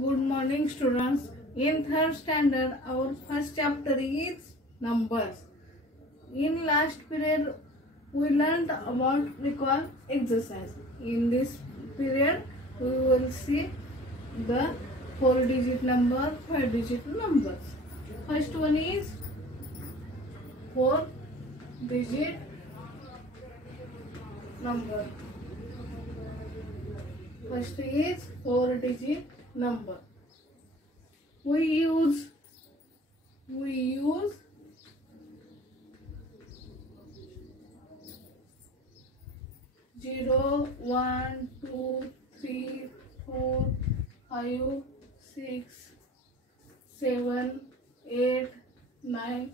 Good morning, students. In third standard, our first chapter is numbers. In last period, we learned about recall exercise. In this period, we will see the 4-digit number, 5-digit numbers. First one is 4-digit number. First is 4-digit number. We use 0, 1, 2, 3, 4, 5, 6, 7, 8, 9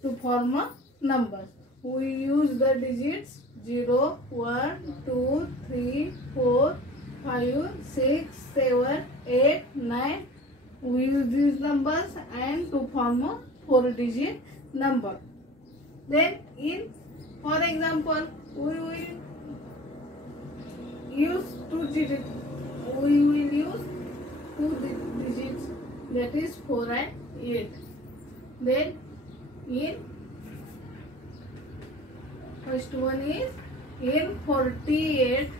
to form a number. We use the digits 0, 1, 2, 3, 4, 5, 6, 7, 8, 9. We use these numbers and to form a 4-digit number. Then for example, we will use 2 digits. We will use 2 digits, that is 4 and 8. Then in first one is in 48.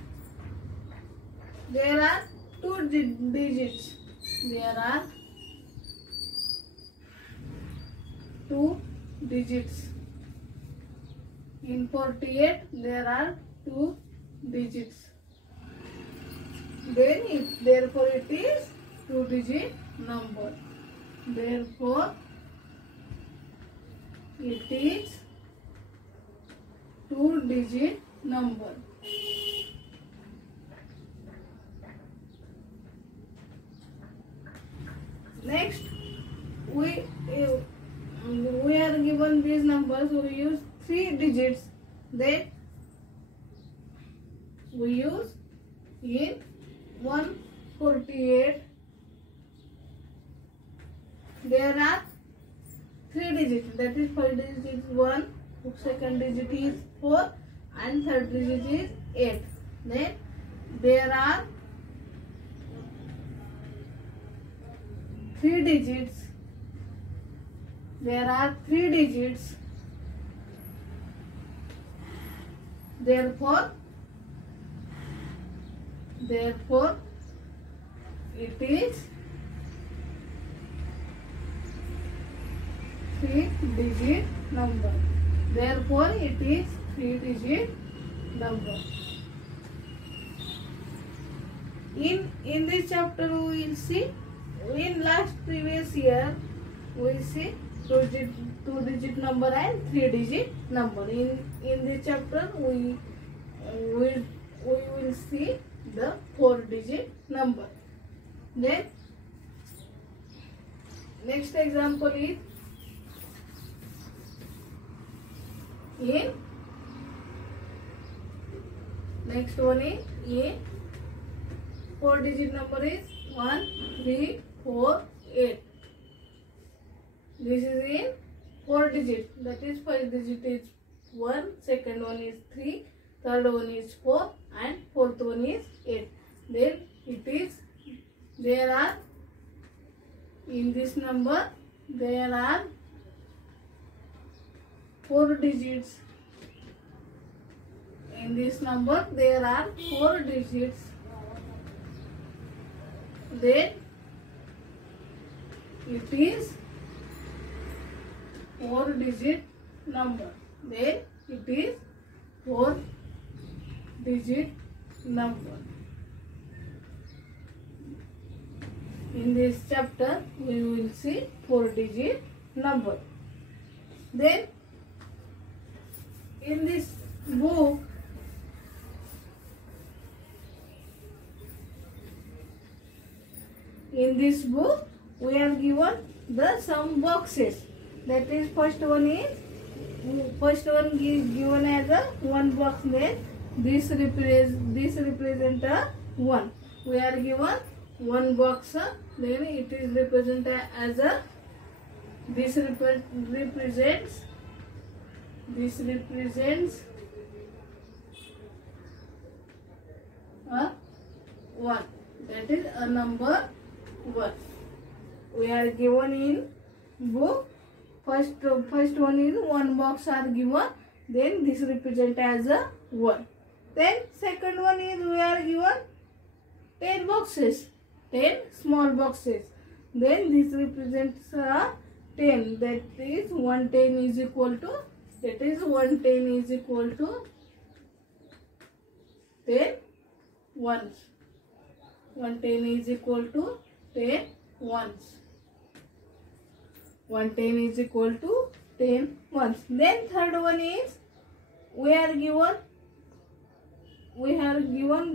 There are 2 digits. There are 2 digits. In 48, there are 2 digits. Then therefore it is 2-digit number. Therefore it is 2-digit number. Next, we are given these numbers. We use 3 digits. Then we use in 148. There are 3 digits. That is, first digit is 1, second digit is 4, and third digit is 8. Then there are 3 digits. There are 3 digits. Therefore it is 3-digit number. Therefore it is 3-digit number. In this chapter we will see, in previous year we see 2-digit number and 3-digit number. In this chapter we will see the 4-digit number. Then next example is next one is 4-digit number is 1, 3, 4, 8. This is in 4 digits. That is, first digit is 1, second one is 3, third one is 4, and fourth one is 8. Then there are, in this number, there are 4 digits. In this number, there are 4 digits. Then it is 4-digit number. Then it is 4-digit number. In this chapter, we will see 4-digit number. Then in this book, we are given the sum boxes. That is, first one given as a 1 box. Then this represent a 1. We are given 1 box. Then it is represented as a, this represents a 1. That that is a number 1. We are given in book. First one is 1 box are given, then this represent as a 1. Then second one is we are given 10 boxes, 10 small boxes. Then this represents a 10, that is 110 is equal to, that is 110 is equal to 10 ones. 110 is equal to 10 ones. 110 is equal to 10 ones. Then third one is we are given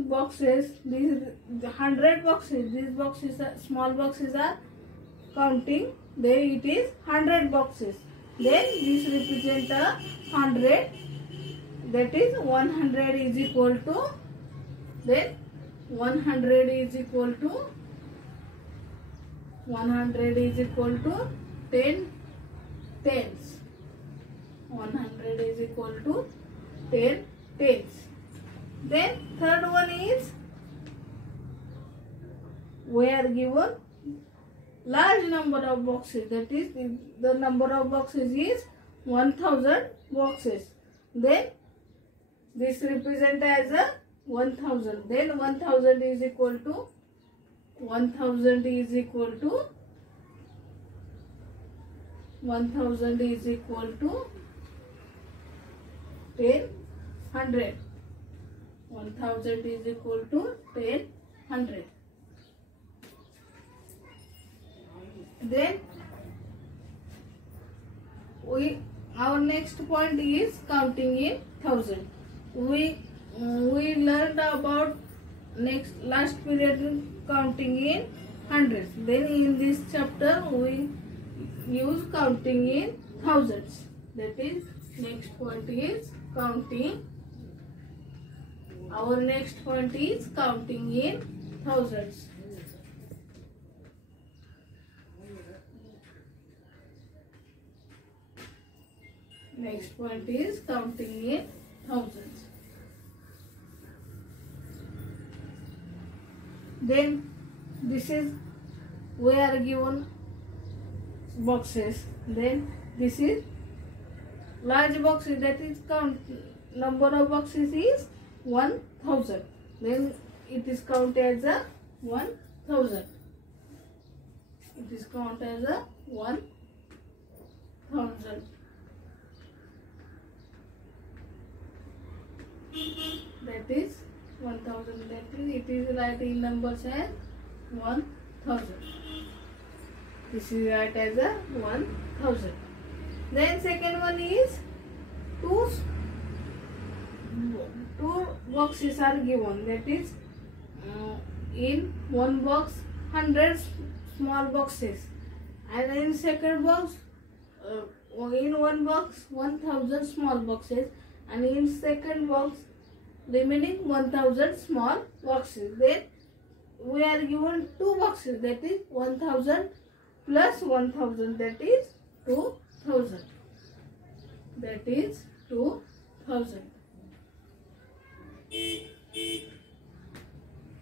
boxes. These 100 boxes. These boxes are small boxes are counting. Then it is 100 boxes. Then this represent a 100. That is 100 is equal to, then 100 is equal to 10 tens. 100 is equal to 10 tens. Then third one is we are given large number of boxes. That is the number of boxes is 1000 boxes. Then this represent as a 1000. Then 1000 is equal to 1000 is equal to 1000 is equal to 1000. 1000 is equal to 1000. Then our next point is counting in thousand. We learned about last period counting in hundreds. Then in this chapter we use counting in thousands. That is next point is counting. Our next point is counting in thousands. Next point is counting in thousands. Then this is we are given boxes. Then this is large boxes, that is count number of boxes is 1000. Then it is counted as a 1000. It is counted as a 1000. That is 1000. That is it is writing numbers as 1000. This is write as a 1000. Then second one is two boxes are given. That is in one box 100 small boxes, and in second box in one box 1000 small boxes, and in second box remaining 1000 small boxes. Then we are given two boxes, that is 1000 plus 1000, that is 2000. That is 2000.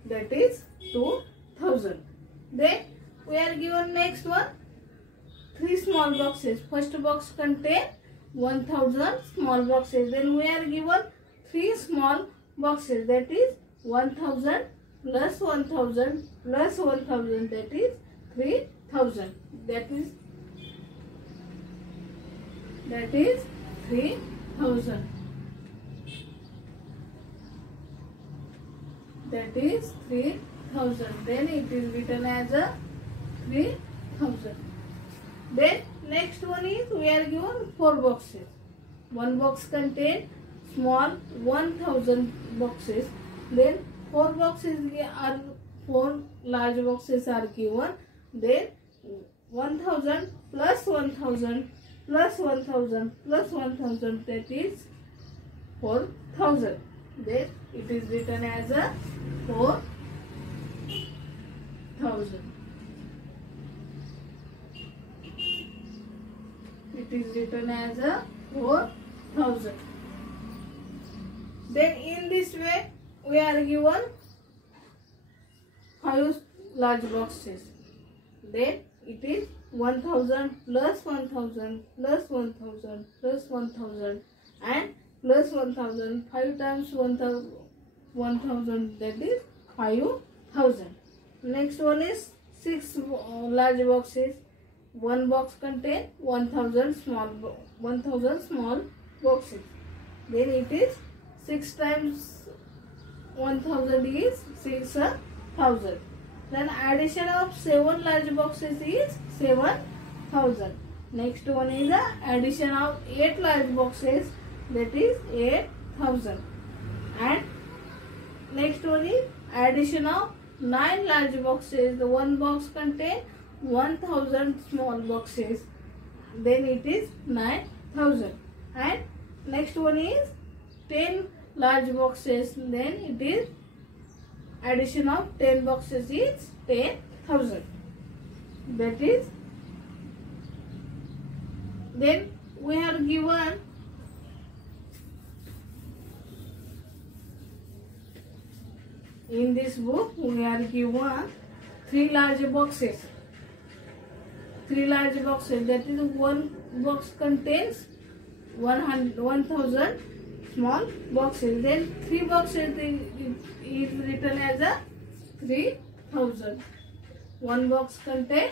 That is 2000. Then we are given next one three small boxes. First box contain 1000 small boxes. Then we are given three small boxes, that is 1000 plus 1000 plus 1000, that is 3000. That is 3000. That is 3000. Then it is written as a 3000. Then next one is we are given four boxes. One box contains small 1000 boxes. Then four large boxes are given. Then 1000 plus 1000 plus 1000 plus 1000, that is 4000. Then it is written as a 4000. It is written as a 4000. Then in this way we are given 5 large boxes. Then it is 1000 plus 1000 plus 1000 plus 1000 and plus 1000. 5 times 1000, that is 5000. Next one is 6 large boxes. One box contains 1000 small boxes. Then it is 6 times 1000 is 6000. Then addition of 7 large boxes is 7000. Next one is the addition of 8 large boxes, that is 8000. And next one is addition of 9 large boxes. The one box contains 1000 small boxes, then it is 9000. And next one is 10 large boxes, then it is addition of 10 boxes is 10,000. That is, then we are given in this book, we are given 3 large boxes. 3 large boxes, that is one box contains 1000 small boxes. Then 3 boxes is written as a 3000. One box contains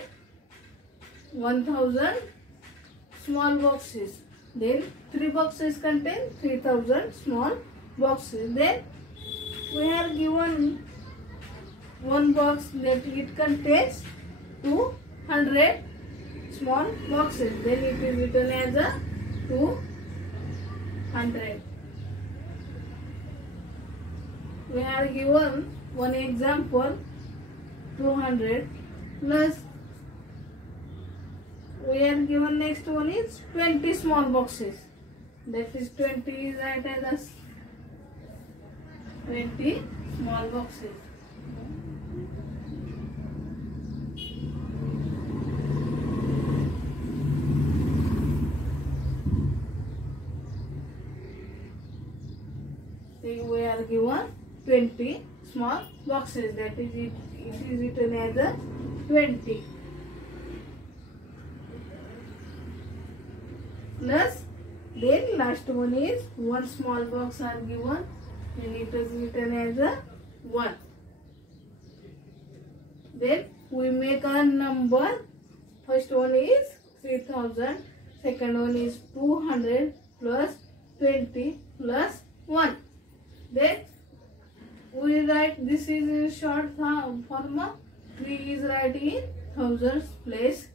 1000 small boxes. Then 3 boxes contain 3000 small boxes. Then we are given one box that it contains 200 small boxes. Then it is written as a 200. We are given one example, 200 plus we are given next one is 20 small boxes. That is 20 is right as 20 small boxes. We are given 20 small boxes, that is it is written as a 20 plus, then last one is one small box are given and it is written as a 1. Then we make a number. First one is 3000, second one is 200 plus 20 plus 1. Then we write, this is in short form. 3 is right in thousands place,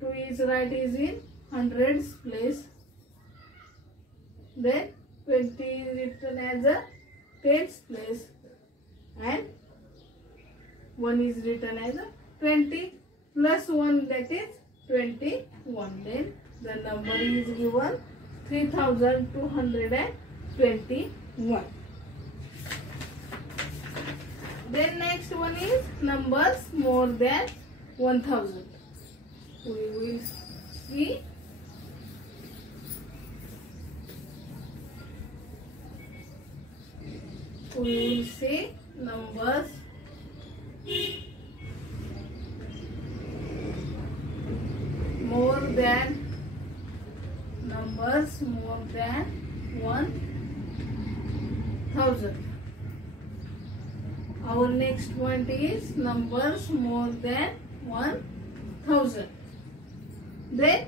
2 is right is in hundreds place, then 20 is written as a tens place, and 1 is written as a 20 plus 1, that is 21. Then the number is given 3221. Then next one is numbers more than 1000. We will see. We will see numbers more than 1000. Our next point is numbers more than 1000. Then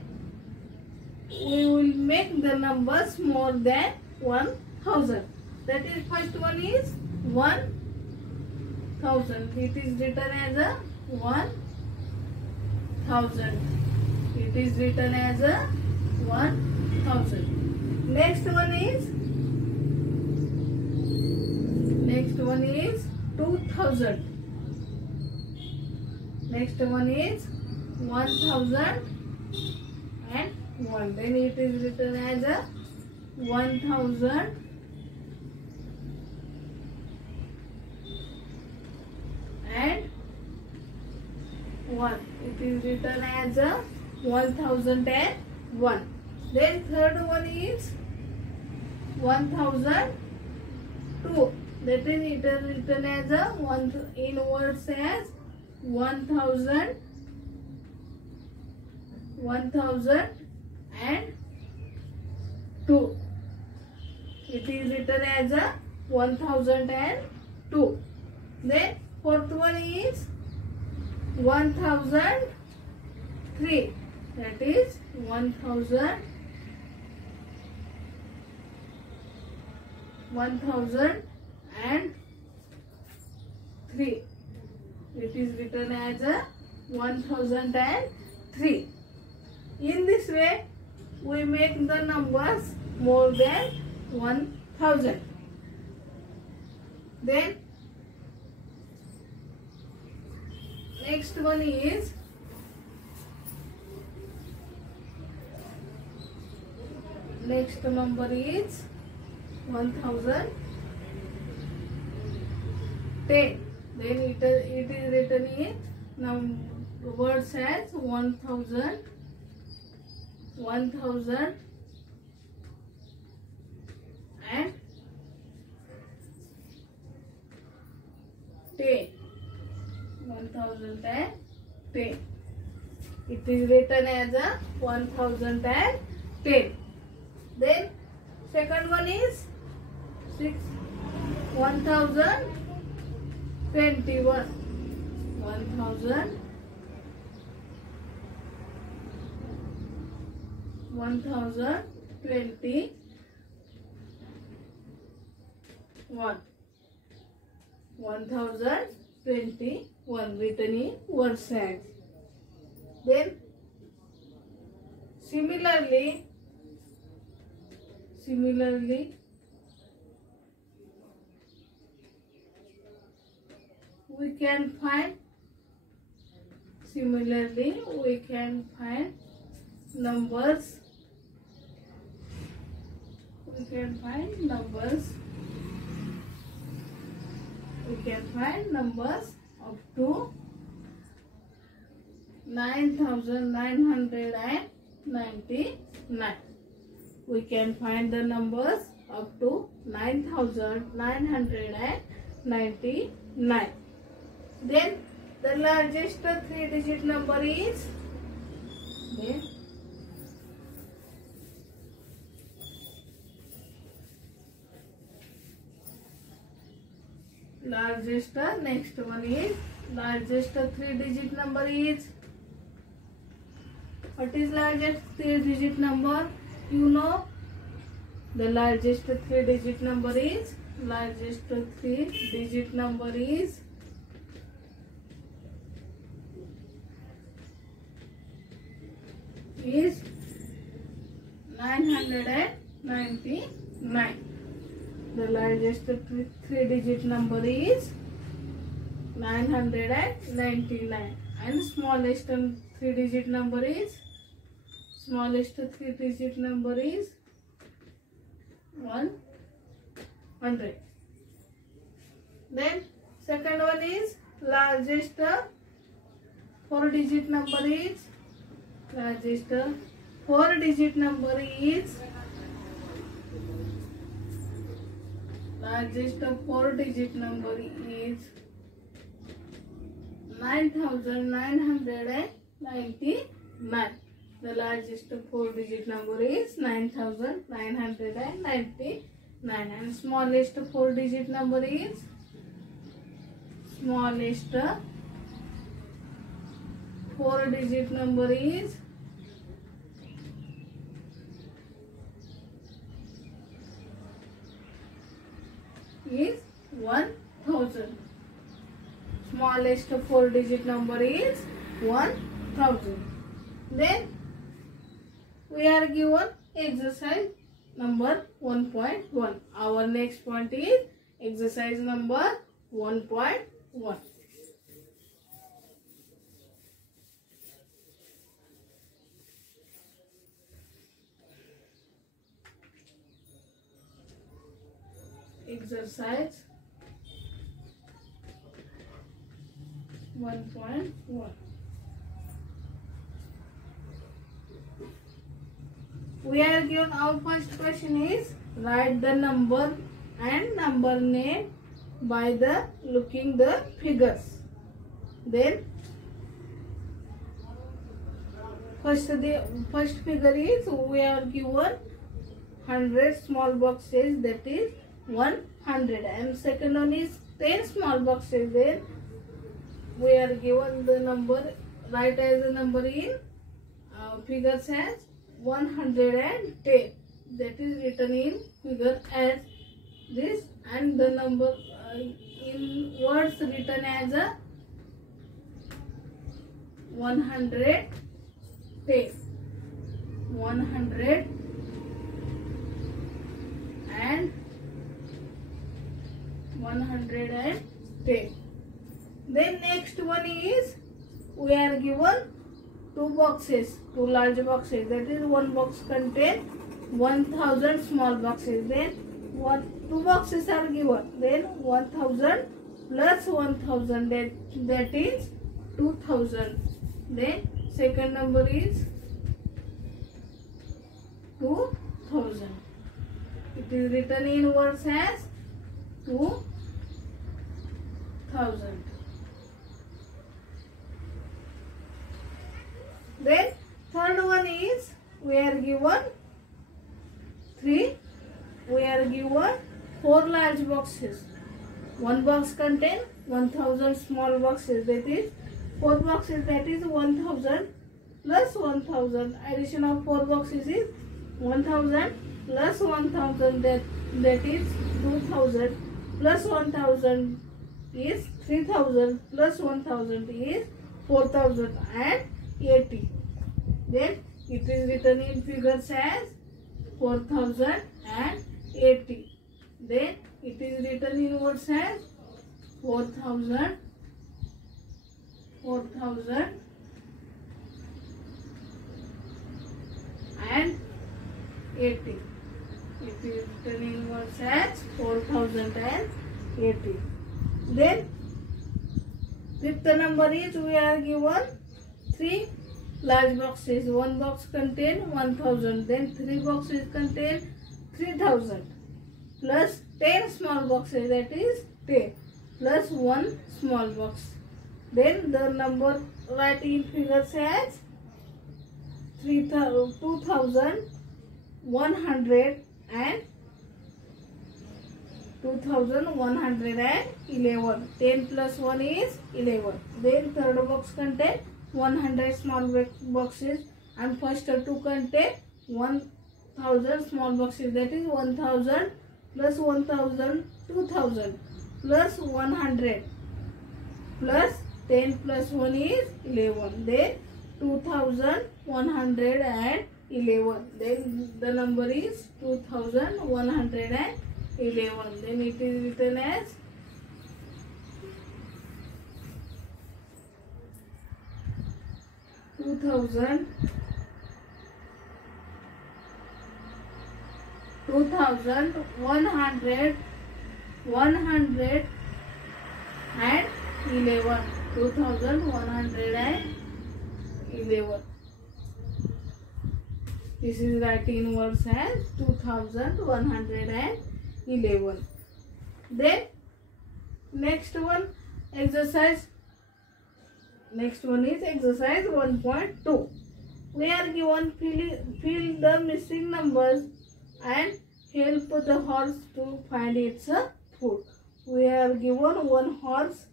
we will make the numbers more than 1000. That is, first one is 1000. It is written as a 1000. It is written as a 1000. Next one is 2000. Next one is 1001. Then it is written as a 1000 and 1. It is written as a 1001. Then third one is 1002. That is it is written as a one in words as 1000, 1002. It is written as a 1002. Then fourth one is 1003. That is 1003. It is written as a 1003. In this way, we make the numbers more than 1000. Then next one is next number is 1010. Then it is written in words as 1000, 1000 and 10. 1010. It is written as a 1010. Then second one is 1021. 1021 written in word size. Then similarly we can find numbers. We can find numbers up to 9999. We can find the numbers up to 9999. Then the largest 3-digit number is largest 3-digit number is, what is largest 3-digit number? You know, the largest 3-digit number is 999. The largest 3-digit number is 999, and smallest 3-digit number is 100. Then second one is largest 4-digit number is 9999. The largest 4-digit number is 9999, and smallest 4-digit number is 1000. Smallest 4-digit number is 1000. Then we are given exercise number 1.1. Our next point is exercise number 1.1. Exercise 1.1. We are given, our first question is write the number and number name by the looking the figures. Then first figure is we are given 100 small boxes, that is 100, and second one is 10 small boxes. Then we are given the number, write as a number in figures as 110, that is written in figure as this, and the number in words written as a 110, 100 and 110. Then next one is we are given two large boxes, that is one box contain 1000 small boxes. Then two boxes are given, then 1000 plus 1000, that is 2000. Then second number is 2000. It is written in words as 2000. Then third one is we are given four large boxes. One box contain 1000 small boxes, that is four boxes, that is 1000 plus 1000. Addition of four boxes is 1000 plus 1000, that is 2000, plus 1000 is 3000, plus 1000 is 4080. Then it is written in figures as 4080. Then it is written in words as 4080. It is written in words as 4080. Then fifth number is we are given three large boxes. One box contain 1000, then three boxes contain 3000, plus 10 small boxes, that is 10, plus one small box. Then the number write in figures as 2100 and 2111. 10 plus 1 is 11. Then third box contain 100 small boxes, and first two contain 1000 small boxes, that is 1000 plus 1000, 2000, plus 100, plus 10 plus 1 is 11. Then 2111. Then the number is 2111. Then it is written as 2100 111. 2111. This is written in words as 2111. Then next one is exercise 1.2. We are given fill the missing numbers and help the horse to find its food. We are given one horse.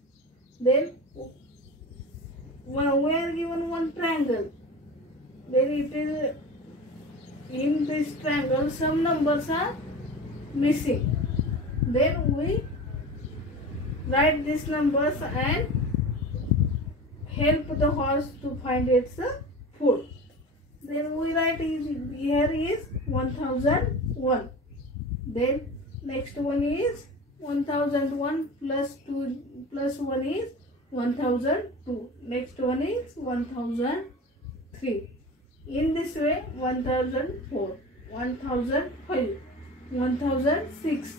Then we are given one triangle. Then it is in this triangle some numbers are missing. Then we write these numbers and help the horse to find its food. Then we write here is 1001. Then next one is 1001 plus 2 plus 1 is 1002. Next one is 1003. In this way 1004, 1005, 1006,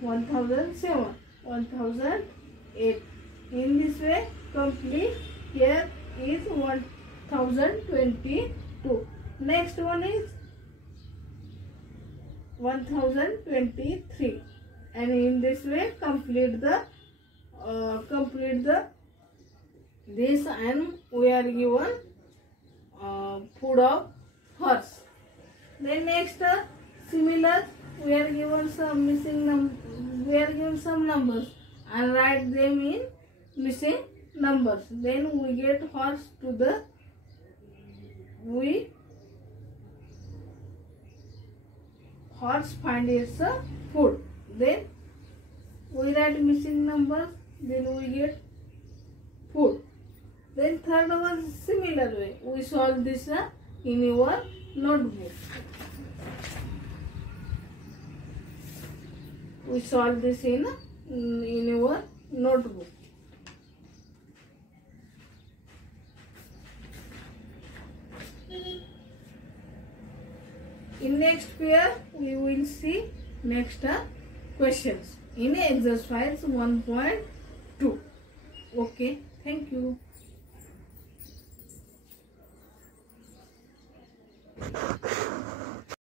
1007, 1008. In this way complete. Here is 1022. Next one is 1023, and in this way complete the this, and we are given food of horse. Then next similar, we are given some numbers and write them in missing numbers. Then we get horse to the horse find its food. Then we write missing numbers. Then we get food. Then third one, similar way we solve this in your notebook. We solve this in your notebook. In next pair, we will see next questions in exercise 1.2. Okay, thank you.